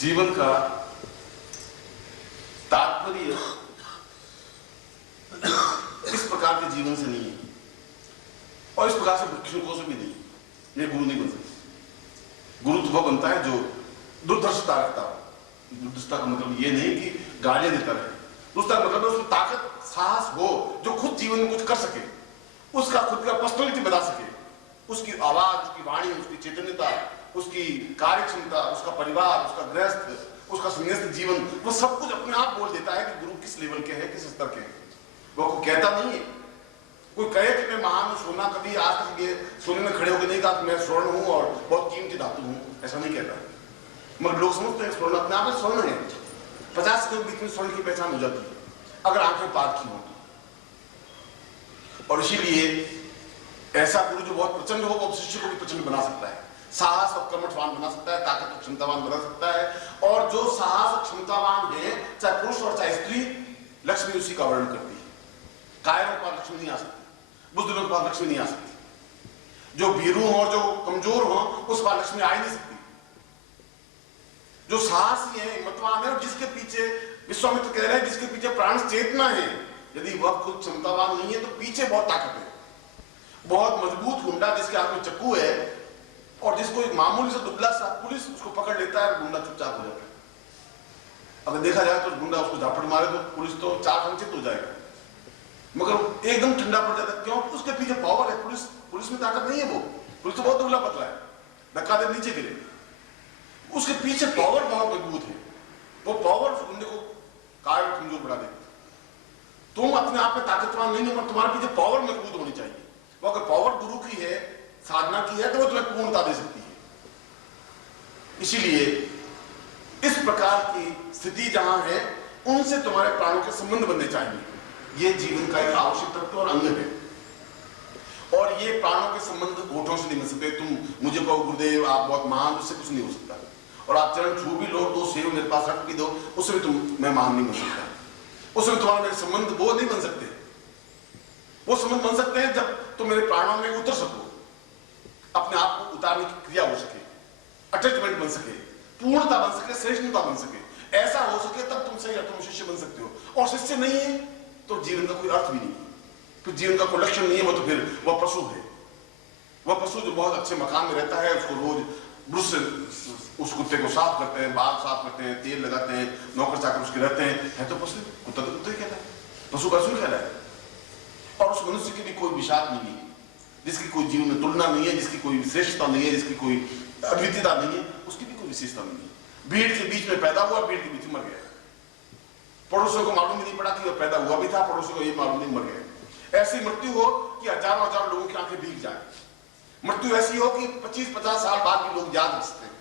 जीवन का तात्पर्य इस प्रकार के जीवन से नहीं है और इस प्रकार से भिक्षुकों से भी नहीं है। ये गुरु नहीं बन सकते। गुरु तो वह बनता है जो दुर्धर्षता रखता हो। दुर्धर्षता का मतलब ये नहीं कि गालियां देता रहे, उसका मतलब उसमें ताकत साहस हो जो खुद जीवन में कुछ कर सके, उसका खुद का पर्सनैलिटी बना सके, उसकी आवाज, उसकी वाणी, उसकी चैतन्यता, उसकी कार्य क्षमता, उसका परिवार, उसका गृहस्थ, उसका संन्यास्त जीवन, वो सब कुछ अपने आप बोल देता है कि गुरु किस लेवल के हैं, किस स्तर के हैं। वो कोई कहता नहीं है। कोई कहे कि मैं महान सोना, कभी आज तक ये सोने में खड़े होकर नहीं कहा मैं स्वर्ण हूं और बहुत कीमती धातु हूं, ऐसा नहीं कहता। मगर लोग समझते हैं स्वर्ण अपने आप में स्वर्ण है। 50 के बीच में स्वर्ण की पहचान हो जाती है अगर आंखें पाक की हो। और इसीलिए ऐसा गुरु जो बहुत प्रचंड हो वो शिष्य को भी प्रचंड बना सकता है, साहस और कर्मठवान बना सकता है, ताकत और क्षमतावान बना सकता है। और जो साहस और क्षमतावान है, चाहे पुरुष और चाहे स्त्री, लक्ष्मी उसी का वर्णन करती है। कायरों के पास लक्ष्मी नहीं आ सकती, बुजुर्गों के पास लक्ष्मी नहीं आ सकती। जो भीरू हो और जो कमजोर हो उस पास लक्ष्मी आ ही नहीं सकती। जो साहसी है, हिम्मतवान है और जिसके पीछे विश्वामित्र कह रहे हैं जिसके पीछे प्राण चेतना है, यदि वह खुद क्षमतावान नहीं है तो पीछे बहुत ताकत है। बहुत मजबूत गुंडा जिसके हाथ में चक्कू है और जिसको एक मामूली से दुबला सा पुलिस उसको पकड़ लेता है, गुंडा चुपचाप हो जाता है। अगर देखा जाए तो गुंडा उसको झापड़ मारे तो पुलिस तो चार संचित हो जाएगा, मगर एकदम ठंडा पड़ जाता है। क्यों? उसके पीछे पावर है। पुलिस में ताकत नहीं है। वो पुलिस तो बहुत दुबला पतला है, धक्का दे नीचे गिरे। उसके पीछे पावर बहुत मजबूत है। वो पावर उस गुंडे को कायर कमजोर बना देती। तुम अपने आप में ताकतवान नहीं हो, पर तुम्हारे पीछे पावर मजबूत होनी चाहिए। वो अगर पावर गुरु की है, साधना की है, तो वो तुम्हें पूर्णता दे सकती है। इसीलिए इस प्रकार की स्थिति जहां है उनसे तुम्हारे प्राणों के संबंध बनने चाहिए। ये जीवन का एक आवश्यक तत्व और अंग है। और ये प्राणों के संबंध होठों से नहीं बन सकते। तुम मुझे कहो गुरुदेव आप बहुत महान, उससे कुछ नहीं हो सकता। और आप चरण छू भी लो, दो सेव मेरे पास रख भी दो, उससे भी मैं महान नहीं बन सकता। उसमें तुम्हारा मेरे संबंध वो नहीं बन सकते। वो संबंध बन सकते हैं जब तुम मेरे प्राणों में उतर सको, अपने आप को उतारने की क्रिया हो सके, अटैचमेंट बन सके, पूर्णता बन सके, श्रेष्ठता बन सके। ऐसा हो सके तब तुम सही तुम शिष्य बन सकते हो। और शिष्य नहीं है तो जीवन का कोई अर्थ भी नहीं है, फिर जीवन का कोई लक्षण नहीं है। वो तो फिर वह पशु है। वह पशु जो बहुत अच्छे मकान में रहता है, उसको रोज ब्रश से उस कुत्ते को साफ करते हैं, बाल साफ करते हैं, तेल लगाते हैं, नौकर चाकर उसके रहते हैं, है तो पशु। कुत्ता तो कुत्ता ही कहता है, पशु पशु ही कहता है। और उस मनुष्य की भी कोई विषाद नहीं है, जिसकी कोई जीवन में तुलना नहीं है, जिसकी कोई विशेषता नहीं है, जिसकी कोई अद्वितीयता नहीं है, उसकी भी कोई विशेषता नहीं है। भीड़ के बीच में पैदा हुआ, भीड़ के बीच में मर गया। पड़ोसियों को मालूम नहीं पड़ा कि वह पैदा हुआ भी था, पड़ोसियों को ये मालूम नहीं, मर गया। ऐसी मृत्यु हो कि हजारों हजार लोगों की आंखें भीग जाए। मृत्यु ऐसी हो कि 25-50 साल बाद भी लोग याद रखते हैं।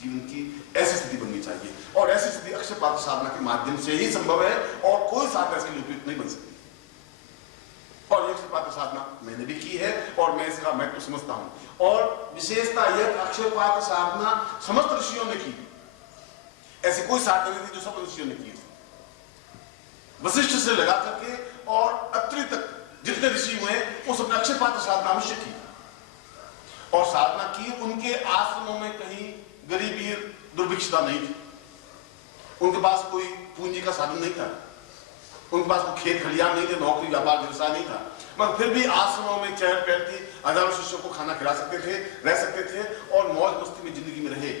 जीवन की ऐसी स्थिति बननी चाहिए। और ऐसी स्थिति अक्षयपात्र साधना के माध्यम से ही संभव है और कोई साधना इसके लिए उपयुक्त नहीं बन सकती। और ये अक्षयपात्र साधना मैंने भी की है और मैं इसका महत्व समझता हूं। और विशेषता यह अक्षयपात्र साधना समस्त ऋषियों ने की। ऐसी कोई साधना नहीं थी जो सब ऋषियों ने की। वशिष्ठ से लगा करके और अत्रि तक जितने ऋषि हुए वो सबने अक्षयपात्र साधना अवश्य की और साधना की। उनके आश्रमों में कहीं गरीबी दुर्भिक्षता नहीं थी। उनके पास कोई पूंजी का साधन नहीं था, उनके पास कोई खेत खलियान नहीं थे, नौकरी व्यापार व्यवसाय नहीं था, मगर फिर भी आश्रमों में चहल पहल थी। हजारों शिष्यों को खाना खिला सकते थे, रह सकते थे और मौज मस्ती में जिंदगी में रहे।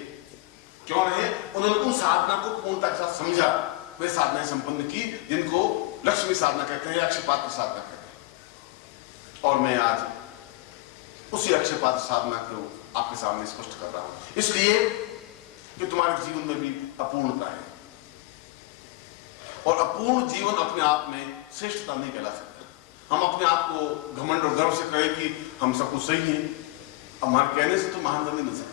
क्यों रहे? उन्होंने उन साधना को पूर्णता के साथ समझा। वे साधनाएं संपन्न की जिनको लक्ष्मी साधना कहते हैं, अक्षयपात्र साधना कहते हैं। और मैं आज उसी अक्षयपात्र साधना को आपके सामने स्पष्ट कर रहा हूं, इसलिए कि तुम्हारे जीवन में भी अपूर्णता है और अपूर्ण जीवन अपने आप में श्रेष्ठता नहीं कहला सकता। हम अपने आप को घमंड और गर्व से कहें कि हम सब कुछ सही है, हमारे कहने से तो महानता नहीं मिल सकती।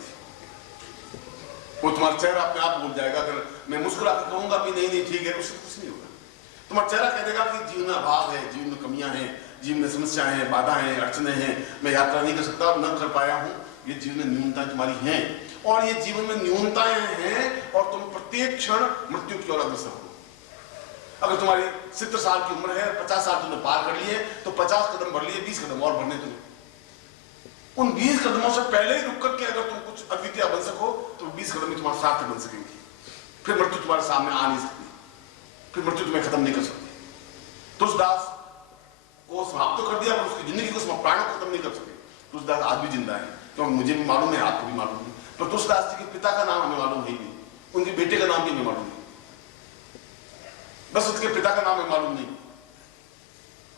वो तुम्हारा चेहरा अपने आप बोल जाएगा। अगर मैं मुस्कुरा कर कहूंगा भी नहीं ठीक है, उससे कुछ नहीं होगा। तुम्हारा चेहरा कह देगा कि जीवन में अभाव है, जीवन में कमियां हैं, जीवन में समस्याएं हैं, बाधाएं हैं, अड़चने हैं, मैं यात्रा नहीं कर सकता, न कर पाया हूं। ये जीवन में न्यूनताएं तुम्हारी हैं और ये जीवन में न्यूनताएं हैं और तुम प्रत्येक क्षण मृत्यु की ओर अग्रसर हो। अगर तुम्हारी 70 साल की उम्र है, 50 साल तुमने पार कर लिए तो 50 कदम भर लिए, 20 कदम और भरने तुम्हें। उन 20 कदमों से पहले ही रुक करके अगर तुम कुछ अद्वितीय बन सको तो 20 कदम ही तुम्हारा सार्थक बन सकेंगे। फिर मृत्यु तुम्हारे सामने आ नहीं सकती, फिर मृत्यु तुम्हें खत्म नहीं कर सकती। तुलसीदास को समाप्त तो कर दिया पर उसकी जिंदगी को, प्राणों को खत्म नहीं कर सके। तुलसीदास आज भी जिंदा है, क्योंकि मुझे भी मालूम है, आपको भी मालूम है, पर तुलसीदास जी के पिता का नाम हमें मालूम है ही नहीं, उनके बेटे का नाम भी हमें मालूम नहीं, बस उसके पिता का नाम हमें मालूम नहीं,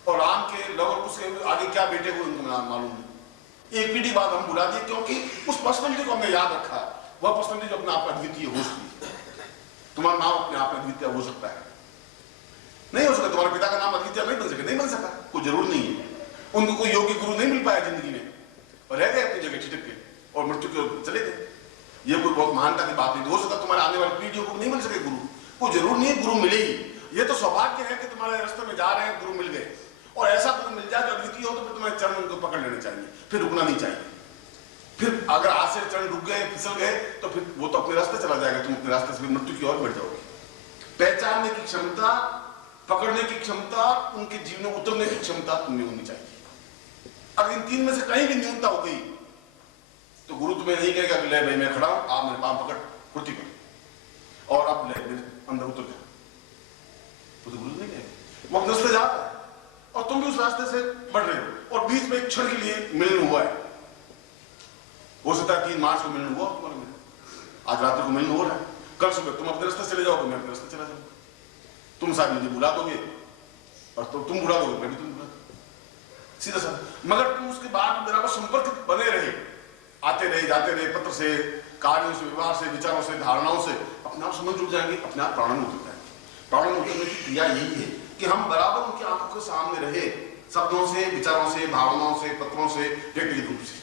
और राम के लगभग उसके आगे क्या बेटे हुए उनका नाम मालूम नहीं। एक पीढ़ी बाद हम बुला दिए, क्योंकि उस पर्सनलिटी को हमने याद रखा, वह पर्सनलिटी जो अपने आप में अद्वितीय हो सकती है। तुम्हारा नाम अपने आप में अद्वितीय हो सकता है, नहीं हो सकता। तुम्हारे पिता का नाम अद्वितीय नहीं बन सके, नहीं बन सका, कोई जरूर नहीं है। उनको कोई योग्य गुरु नहीं मिल पाया जिंदगी में, और रह गए अपनी जगह छिटक के और मृत्यु की ओर चले गए। ये कोई बहुत महानता की बात नहीं। हो सकता तुम्हारे आने वाली पीढ़ियों को नहीं मिल सके गुरु, कोई जरूर नहीं है गुरु मिले ही। ये तो सौभाग्य है कि तुम्हारे रास्ते में जा रहे हैं, गुरु मिल गए, और ऐसा गुरु मिल जाए जो अद्वितीय हो, तो फिर तुम्हारे चरण उनको पकड़ लेने चाहिए, फिर रुकना नहीं चाहिए। फिर अगर आज से चरण रुक गए, फिसल गए, तो फिर वो तो अपने रास्ते चला जाएगा, तुम अपने रास्ते से मृत्यु की ओर बढ़ जाओगे। पहचानने की क्षमता, पकड़ने की क्षमता, उनके जीवन में उतरने की क्षमता तुम्हें होनी चाहिए। अगर इन तीन में से कहीं भी न्यूनता हो गई, तो गुरु तुम्हें नहीं कहेगा कि ले भाई मैं खड़ा हूं, आप मेरे पांव पकड़ कुर्ती कर और अब ले मेरे अंदर उतर जा, तो गुरु नहीं कहेगा। वो अपने रास्ते जा रहा है और तुम भी उस रास्ते से बढ़ रहे हो, और बीच में एक क्षण के लिए मिलन हुआ है। हो सकता है 3 मार्च को मिलन हुआ तुम्हारे में, आज रात को मिलन हो रहा है, कल सुबह तुम अपने रास्ते चले जाओगे, मैं अपने रास्ते चला जाऊंगा। तुम शायद मुझे बुला दोगे और तो तुम बुला दोगे, मैं भी तुम बुला दूंगा, सीधा सा। मगर तुम उसके बाद मेरा संपर्क बने रहे, आते रहे जाते रहे, पत्र से, कार्यों से, व्यवहार से, विचारों से, धारणाओं से, अपने आप समझ जुड़ जाएंगे, अपने आप प्राणों में उतर जाएंगे। प्राणों में उतरने की क्रिया यही है कि हम बराबर उनकी आंखों के सामने रहे, शब्दों से, विचारों से, भावनाओं से, पत्रों से, व्यक्तिगत रूप से।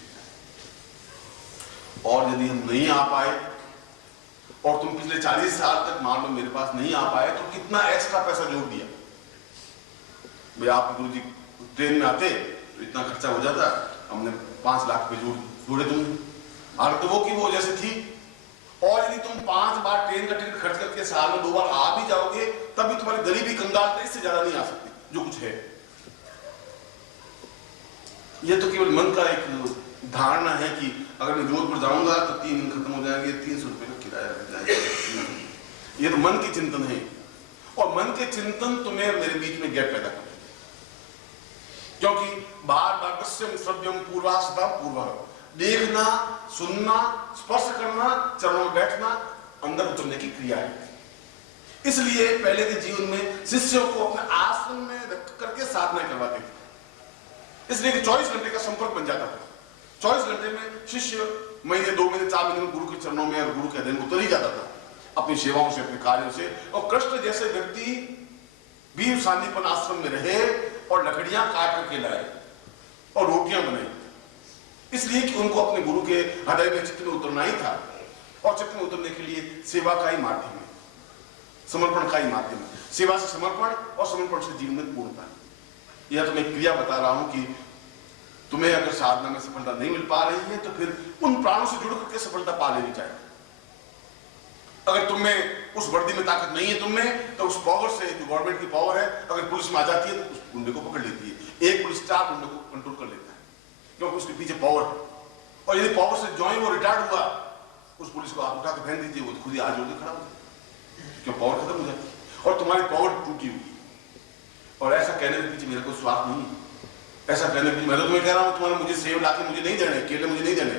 और यदि हम नहीं आ पाए, और तुम पिछले 40 साल तक मान लो मेरे पास नहीं आ पाए, तो कितना एक्स्ट्रा पैसा जोड़ दिया भाई। आप गुरु जी ट्रेन में आते तो इतना खर्चा हो जाता, हमने 5 लाख रुपए जोड़े तुमने, और तो वो की वो जैसे थी। और यदि तुम 5 बार ट्रेन का टिकट खर्च करके साल में 2 बार आ भी जाओगे, तब भी तुम्हारी गरीबी कंगाल इससे ज्यादा नहीं आ सकती जो कुछ है। ये तो केवल मन का एक धारणा है कि अगर मैं जोधपुर जाऊंगा तो 3 दिन खत्म हो जाएंगे, 300 रुपए का किराया लग जाएगा। ये तो मन के चिंतन है, और मन के चिंतन तुम्हें मेरे बीच में गैप पैदा कर, क्योंकि बार बार दृश्यम श्रव्यम पूर्वासता पूर्व, देखना, सुनना, स्पर्श करना, चरणों में बैठना अंदर उतरने की क्रिया है। इसलिए पहले के जीवन में शिष्यों को अपने आश्रम में रख करके साधना करवाते थे, इसलिए कि 24 घंटे का संपर्क बन जाता था। 24 घंटे में शिष्य महीने, 2 महीने, 4 महीने में गुरु के चरणों में और गुरु के अधीन उतर ही जाता था, अपनी सेवाओं से, अपने कार्यों से। और कृष्ण जैसे व्यक्ति भी शांतिपन आश्रम में रहे और लकड़ियां काट करके लाए और रोटियां बनाई, इसलिए कि उनको अपने गुरु के हृदय में, चित्त में उतरना ही था। और चित्त में उतरने के लिए सेवा का ही माध्यम है, समर्पण का ही माध्यम है। सेवा से समर्पण और समर्पण से जीवन में पूर्णता। यह तो मैं क्रिया बता रहा हूं कि तुम्हें अगर साधना में सफलता नहीं मिल पा रही है, तो फिर उन प्राणों से जुड़ करके सफलता पा लेनी चाहिए। अगर तुम्हें उस वर्दी में ताकत नहीं है तुम्हें, तो उस पावर से, जो गवर्नमेंट की पावर है, अगर पुलिस में आ जाती है तो उस गुंडे को पकड़ लेती है। एक पुलिस 4 गुंडे को कंट्रोल कर लेता है, क्योंकि उसके पीछे पावर है। और यदि पावर से जो ही वो रिटायर्ड हुआ, उस पुलिस को आप उठा के फेंक दीजिए, वो खुद ही आज होकर खड़ा हो जाए, क्यों पावर खत्म हो जाती है और तुम्हारी पावर टूटी हुई। और ऐसा कहने के पीछे मेरा कोई स्वार्थ नहीं है। ऐसा कहने के पीछे मैं तो तुम्हें कह रहा हूं, तुम्हारे मुझे सेव लाके मुझे नहीं देने, केले मुझे नहीं देने,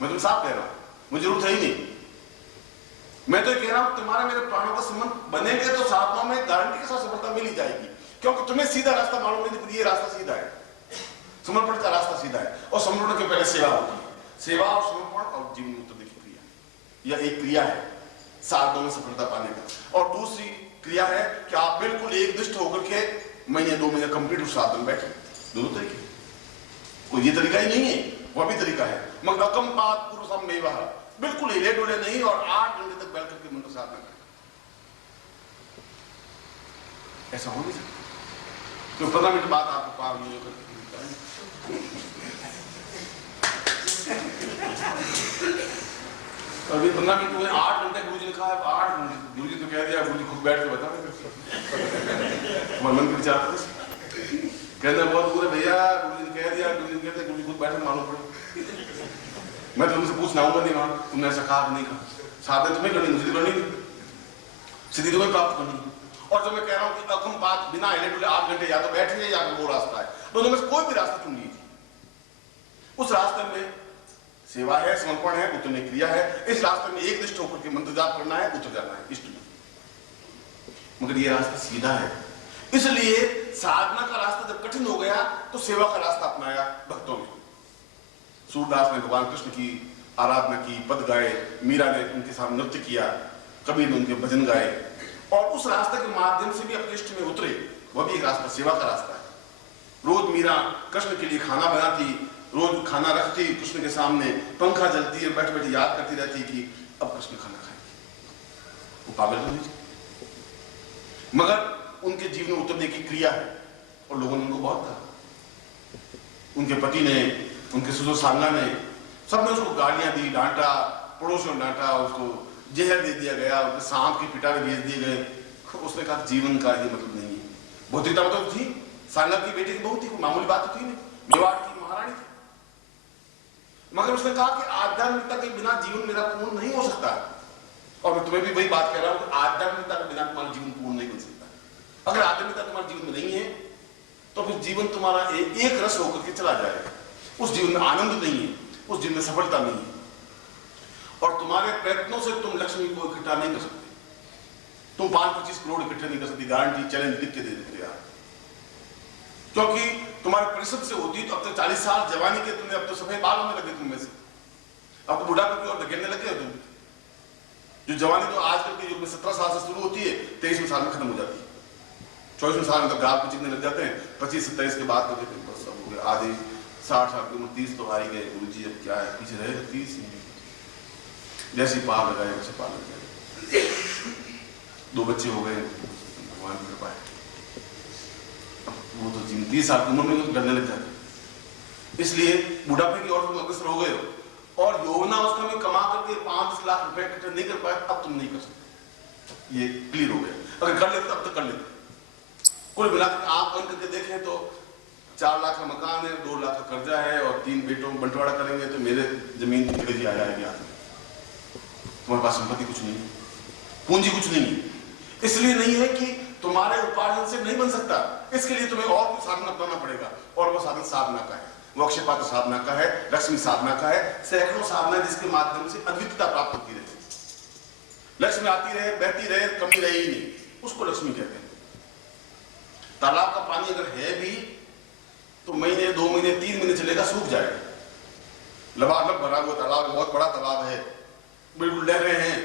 मैं तुम साफ कह रहा हूं, मुझे जरूरत है ही नहीं। मैं तो कह रहा हूं तुम्हारे मेरे प्राणों का संबंध बनेंगे तो साधना में गारंटी के साथ सफलता मिल ही जाएगी, क्योंकि तुम्हें सीधा रास्ता मालूम नहीं, ये रास्ता सीधा है, समर्पण का रास्ता सीधा है। और समर्पण के पहले सेवा होती है, सेवा और समर्पण और जीवन में उतरने की क्रिया, यह एक क्रिया है साधना में सफलता पाने का। और दूसरी क्रिया है कि आप बिल्कुल एकनिष्ठ होकर के महीने 2 महीने कंप्लीट उस साधना में बैठे। दोनों तरीके, कोई ये तरीका ही नहीं है, वह भी तरीका है। मगर अकम्पात पुरुषम मेवा, बिल्कुल हिले डुले नहीं, और 8 घंटे तक बैठ करके मंत्र साधना करें, ऐसा हो नहीं सकता। तो 15 मिनट बाद आपको पार नहीं होकर अभी 15 मिनट में 8 घंटे गुरु जी ने कहा है, 8 घंटे गुरु जी तो कह दिया, गुरु जी खुद बैठ के बता रहे मन के विचार कहना बहुत दूर है भैया, गुरु जी ने कह दिया, गुरु जी कहते गुरु जी खुद बैठ के मालूम पड़े। मैं तुमसे पूछना आऊंगा नहीं, वहां तुमने ऐसा कहा नहीं कहा, साधना तुम्हें करनी, मुझे करनी नहीं। सिद्धि तुम्हें प्राप्त करनी है। और जब मैं कह रहा हूं कि अकम्पात बिना हिले डुले 8 घंटे या तो बैठिए या तो वो रास्ता है, दोनों में से कोई भी रास्ता चुन लीजिए। उस रास्ते में सेवा है, समर्पण है, उतरने क्रिया है। इस रास्ते में एक निष्ठ होकर के मंत्र जाप करना है, उतर जाना है इष्ट में। मगर ये रास्ता सीधा है, इसलिए साधना का रास्ता जब कठिन हो गया तो सेवा का रास्ता अपनाया भक्तों ने। सूरदास ने भगवान कृष्ण की आराधना की, पद गाए, मीरा ने उनके सामने नृत्य किया, कबीर ने उनके भजन गाए, और उस रास्ते के माध्यम से भी अपने इष्ट में उतरे। वह भी एक रास्ता, सेवा का रास्ता है। रोज मीरा कृष्ण के लिए खाना बनाती, रोज खाना रखती कृष्ण के सामने, पंखा जलती है, बैठ बैठ याद करती रहती कि अब कृष्ण खाना खाएंगे। वो पागल नहीं, मगर उनके जीवन में उतरने की क्रिया है और लोगों ने उनको बहुत कहा। उनके पति ने, उनके ससुर सांगा ने, सबने उसको गालियां दी, डांटा, पड़ोसियों ने डांटा, उसको जहर दे दिया गया, उसके सांप की पिटारे भेज दिए गए। उसने कहा जीवन का ये मतलब नहीं है। भौतिकता मतलब थी, सांगा की बेटी की बहू थी, कोई मामूली बात तो थी नहीं, मेवाड़ की महारानी थी। मगर उसने कहा कि आध्यात्मिकता के बिना जीवन मेरा पूर्ण नहीं हो सकता। और मैं तुम्हें भी वही बात कह रहा हूं कि आध्यात्मिकता के बिना तुम्हारा जीवन पूर्ण नहीं बन सकता। अगर आध्यात्मिकता तुम्हारे जीवन में नहीं है तो फिर जीवन तुम्हारा एक रस होकर के चला जाएगा। उस जीवन में आनंद नहीं है, उस जीवन में सफलता नहीं है, और तुम्हारे प्रयत्नों से तुम लक्ष्मी को इकट्ठा नहीं कर सकते। तुम 5-25 करोड़ इकट्ठे नहीं कर सकती, गारंटी, चैलेंज लिख के दे देते यार। क्योंकि तुम्हारे परिश्रम से होती तो अब तक 40 साल जवानी के तुमने, अब तो सफेद बाल होने लगे तुम में से, अब तो बुढ़ापे की ओर धकेलने लगे हो तुम। जो जवानी तो आजकल के युग में 17 साल से शुरू होती है, 23वें साल में खत्म हो जाती है। 24वें साल में तो गाल कुचकने लग जाते हैं, 25-27 के बाद तो बस अब हो गया, आधे 60 साल की उम्र, 30 तो आ ही गए, गुरु जी अब क्या है, पीछे रहे 30 जैसी पार लगाए वैसे पार लग जाए। 2 बच्चे हो गए, भगवान की कृपा है। वो तो 30 साल की उम्र में तो डरने लग जाते। इसलिए बुढ़ापे की ओर तुम अग्रसर हो गए हो, और यौवनावस्था में कमा करके 5 लाख रुपए इकट्ठे नहीं कर पाए, अब तुम नहीं कर सकते। ये क्लियर हो गया। अगर कर लेते अब तक कर लेते। कुल मिलाकर आप बन करके देखें तो 4 लाख का मकान है, 2 लाख का कर्जा है, और 3 बेटों में बंटवारा करेंगे तो मेरे जमीन की अंग्रेजी आ जाएगी हाथ में। तुम्हारे पास संपत्ति कुछ नहीं है, पूंजी कुछ नहीं है। इसलिए नहीं है कि तुम्हारे उपार्जन से नहीं बन सकता, इसके लिए तुम्हें और कुछ साधन अपनाना पड़ेगा, और वो साधन साधना का है, वो अक्षय पात्र साधना का है, लक्ष्मी साधना का है, सैकड़ों साधना जिसके माध्यम से अद्वितीयता प्राप्त होती रहे। लक्ष्मी आती रहे, बहती रहे, कमी रहे ही नहीं, उसको लक्ष्मी कहते हैं। तालाब का पानी अगर है भी तो महीने, 2 महीने, 3 महीने चलेगा, सूख जाएगा। लबालब भरा हुआ तालाब, बहुत बड़ा तालाब है, बिल्कुल लहरें हैं,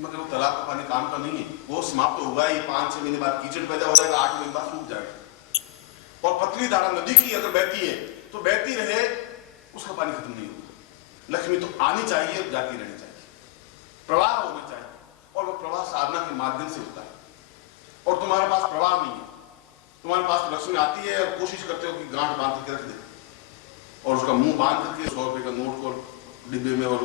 मगर वो तालाब का पानी काम का नहीं है, वो समाप्त होगा ही। 5-6 महीने बाद कीचड़ पैदा हो जाएगा, 8 महीने बाद सूख जाएगा। और पतली धारा नदी की अगर बहती है तो बहती रहे, उसका पानी खत्म नहीं होगा। लक्ष्मी तो आनी चाहिए और जाती रहनी चाहिए, प्रवाह होना चाहिए, और वो प्रवाह साधना के माध्यम से होता है। और तुम्हारे पास प्रवाह नहीं है, तुम्हारे पास लक्ष्मी आती है और कोशिश करते हो कि गांठ बांध के रख दे, और उसका मुंह बांध करके 100 रुपए का नोट को डिब्बे में और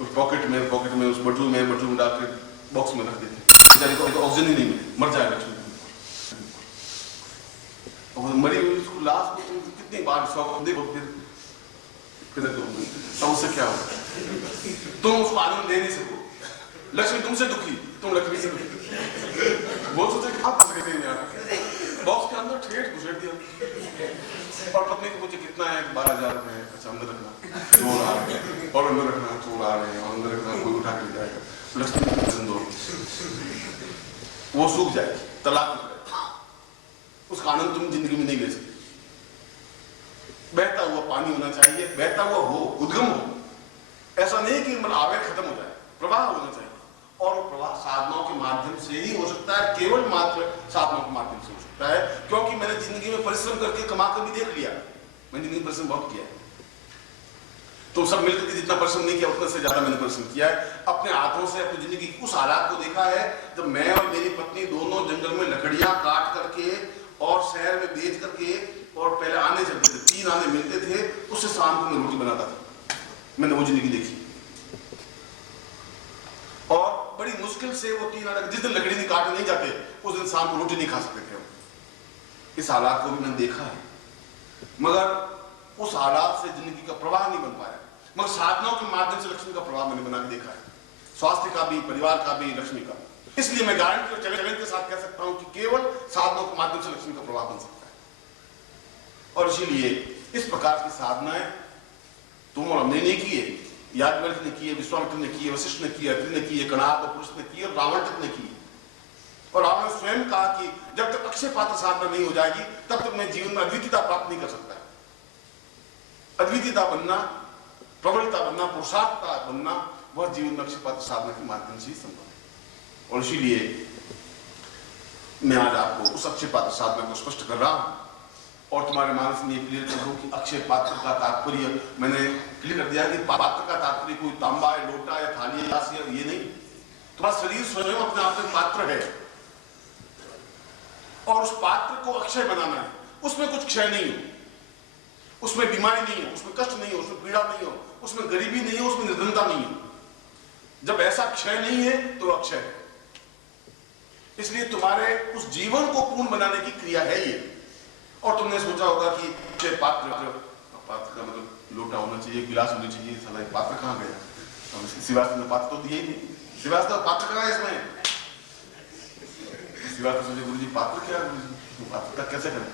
उस पॉकेट में उस बटू में डाल के बॉक्स में रख देते। तो ऑक्सीजन ही नहीं मिले, मर जाएगा लक्ष्मी। और मरी हुई उसको लाश को तुम कितनी बार देखो, फिर तो उससे क्या होगा? तुम उसको आनंद दे नहीं सको। लक्ष्मी तुमसे दुखी, तुम लक्ष्मी से दुखी। बोल सोचे कि आप फंस गए यार, बॉक्स के अंदर ठेठ घुसेड़ दिया। और पत्नी को मुझे कितना है, 12,000 रुपए है, अच्छा अंदर रखना, चोर आ रहे हैं, और अंदर रखना, चोर आ रहे हैं, और अंदर रखना, कोई उठा के ले जाएगा। लक्ष्मी पसंद हो, वो सूख जाएगी, तलाक हो जाएगी, उसका आनंद तुम जिंदगी में नहीं ले सकते। बहता हुआ पानी होना चाहिए, बहता हुआ हो, उद्गम हो। ऐसा नहीं कि मतलब आवेग खत्म हो जाए, प्रवाह होना चाहिए, और वो प्रवाह साधनाओं के माध्यम से ही हो सकता है, केवल मात्र साधनाओं के माध्यम से हो सकता है। क्योंकि मैंने जिंदगी में परिश्रम करके कमा कर भी देख लिया, मैंने जिंदगी में परिश्रम बहुत किया है। तो सब मिलकर के जितना परिश्रम नहीं किया उतना से ज्यादा मैंने परिश्रम किया है। अपने हाथों से अपनी जिंदगी की उस हालात को देखा है जब मैं और मेरी पत्नी दोनों जंगल में लकड़ियां काट करके और शहर में बेच करके, और पहले आने चलते थे, 3 आने मिलते थे, उससे शाम को मैं रोटी बनाता था। मैंने वो जिंदगी देखी, और बड़ी मुश्किल से वो 3 आने, जिस दिन लकड़ी नहीं काटने नहीं जाते उस दिन शाम को रोटी नहीं खा सकते थे। इस हालात को भी मैंने देखा है, मगर उस हालात से जिंदगी का प्रवाह नहीं बन पाया। मगर साधनाओं के माध्यम से लक्ष्मी का प्रवाह मैंने बना के देखा है, स्वास्थ्य का भी, परिवार का भी, लक्ष्मी का। इसलिए मैं गारंटी और चैलेंज के साथ कह सकता हूं कि केवल साधनों के माध्यम से लक्ष्मी का प्रभाव बन सकता है। और इसीलिए इस प्रकार की साधनाएं तुम और हमने नहीं की है, याज्ञवल्क्य ने की है, विश्वामित्र ने की है, वशिष्ठ ने की है, अत्रि ने की है, कणाद पुरुष ने की है और रावण तक ने की है। और रावण ने स्वयं कहा कि जब तक अक्षय पात्र साधना नहीं हो जाएगी तब तक मैं जीवन में अद्वितीयता प्राप्त नहीं कर सकता। अद्वितीयता बनना, प्रबलता बनना, पुरुषार्थता बनना वह जीवन में अक्षय पात्र साधना के माध्यम से ही संभव है। और इसीलिए मैं आज आपको उस अक्षय पात्र साधना को स्पष्ट कर रहा हूं और तुम्हारे मानस में क्लियर कर दूं कि अक्षय पात्र का तात्पर्य मैंने क्लियर कर दिया कि पात्र का तात्पर्य कोई तांबा है, लोटा या थाली या ये नहीं। तुम्हारा शरीर स्वयं अपने आप में पात्र है और उस पात्र को अक्षय बनाना है। उसमें कुछ क्षय नहीं हो, उसमें बीमारी नहीं हो, उसमें कष्ट नहीं हो, उसमें पीड़ा नहीं हो, उसमें गरीबी नहीं हो, उसमें निर्धनता नहीं हो। जब ऐसा क्षय नहीं है तो अक्षय है। इसलिए तुम्हारे उस जीवन को पूर्ण बनाने की क्रिया है ये। और तुमने सोचा होगा कि पात्र का मतलब लोटा होना चाहिए, गिलास होनी चाहिए, साला पात्र कहाँ गया? श्रीवास्तव ने पात्र तो दिए ही नहीं। श्रीवास्तव पात्र कहाँ है इसमें? श्रीवास्तव सोचे गुरु जी पात्र क्या है, पात्र तक कैसे करें?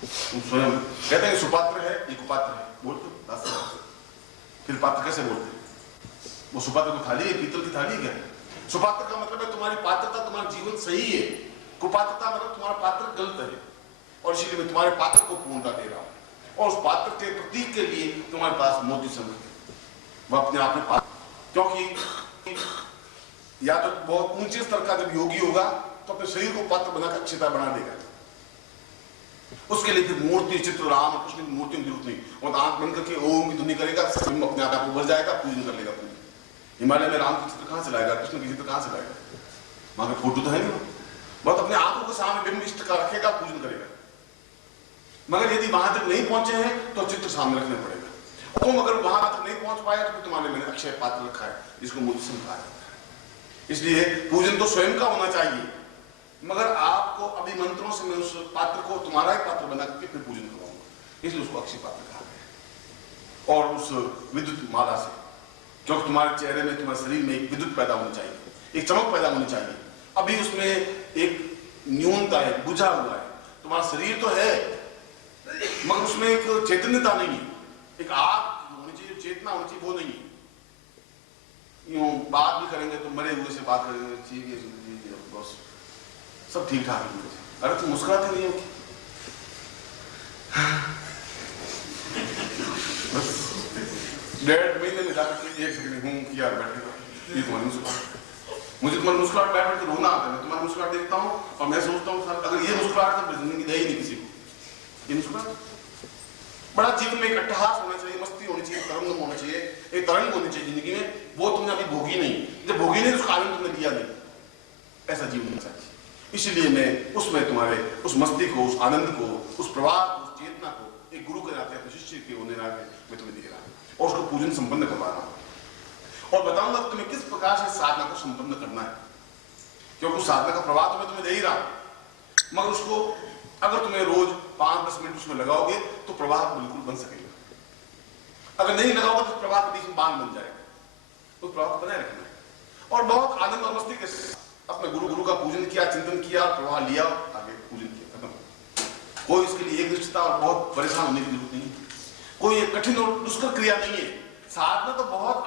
तुम स्वयं कहते हैं सुपात्र है, ये कुपात्र है, बोलते फिर पात्र कैसे बोलते? वो सुपात्र तो थाली है, पीतल की थाली है क्या? सुपात्र का मतलब है तुम्हारी पात्रता, तुम्हारा जीवन सही है। कुपात्रता मतलब तुम्हारा पात्र गलत है। और इसीलिए मैं तुम्हारे पात्र को पूर्णता दे रहा हूं। और उस पात्र के प्रतीक के लिए तुम्हारे पास मोती शंख है, वह अपने आप में पात्र, क्योंकि या तो बहुत ऊंचे स्तर का जब योगी होगा तो अपने शरीर को पात्र बनाकर अक्षयता बना देगा। उसके लिए फिर मूर्ति, चित्र, राम और कृष्ण की मूर्तियों की जरूरत नहीं। और आंख बंद करके ओम की ध्वनि करेगा, अपने आप को भर जाएगा, पूजन कर लेगा। हिमालय में राम के चित्र कहां से लाएगा, कृष्ण के चित्र कहां से लाएगा? वहां पे फोटो तो है नहीं। बहुत अपने आंखों के सामने बिंब इष्ट का रखेगा, पूजन करेगा। मगर यदि वहां तक नहीं पहुंचे हैं तो चित्र सामने रखना पड़ेगा। तुम अगर वहां तक नहीं पहुंच पाया तो तुम्हारे मैंने अक्षय पात्र रखा है, जिसको मोती शंख कहा जाता है। इसलिए पूजन तो स्वयं का होना चाहिए, मगर आपको अभी मंत्रों से मैं उस पात्र को तुम्हारा ही पात्र बना करके फिर पूजन करवाऊंगा, इसलिए उसको अक्षय पात्र कहा गया। और उस विद्युत माला से, क्योंकि तुम्हारे चेहरे में, तुम्हारे शरीर में एक विद्युत पैदा होनी चाहिए, एक चमक पैदा होनी चाहिए। अभी उसमें एक न्यूनता है, बुझा हुआ है। तुम्हारा शरीर तो है मगर उसमें एक चैतन्यता नहीं है, एक आग होनी चाहिए, चेतना होनी चाहिए, वो नहीं है। यूं बात भी करेंगे तो मरे हुए से बात करेंगे, ठीक है बस सब ठीक ठाक है। अरे तुम मुस्कुराते नहीं हो? बस 1.5 महीने में जाकर 1 सेकंड हूं किया बैठे, ये तुम्हारी मुस्कुराहट। मुझे तुम्हारी मुस्कुराहट बैठ के रोना आता है। मैं तुम्हारी मुस्कुराहट देखता हूँ और मैं सोचता हूँ अगर ये मुस्कुराहट तो जिंदगी दे ही नहीं किसी को। ये मुस्कुराहट बड़ा जीवन में एक अट्टहास होना चाहिए, मस्ती होनी चाहिए, तरंग होना चाहिए, एक तरंग होनी चाहिए जिंदगी में। वो तुमने अभी भोगी नहीं, जब भोगी नहीं तो उसका आनंद तुमने लिया नहीं। ऐसा जीवन होना चाहिए। इसीलिए मैं उसमें तुम्हारे उस मस्ती को, उस आनंद को, उस प्रवाह को, उस चेतना को एक गुरु के नाते, अपने शिष्य के होने नाते मैं तुम्हें दे रहा हूँ और उसको पूजन संपन्न करवा रहा हूँ। और बताऊंगा तुम्हें किस प्रकार से साधना को संपन्न करना है, क्योंकि साधना का प्रवाह तो मैं तुम्हें दे ही रहा हूं। मगर उसको अगर तुम्हें रोज 5-10 मिनट उसमें लगाओगे तो प्रवाह बिल्कुल बन सकेगा। अगर नहीं लगाओगे तो प्रवाह के बीच में बांध बन जाएगा। तो प्रवाह को बनाए रखना है और बहुत आनंद और मस्ती के साथ अपने गुरु का पूजन किया, चिंतन किया, प्रवाह लिया, आगे पूजन किया, खत्म। कोई इसके लिए एक निष्ठता और बहुत परेशान होने की जरूरत नहीं, कोई कठिन और दुष्कर क्रिया नहीं है। साधना तो बहुत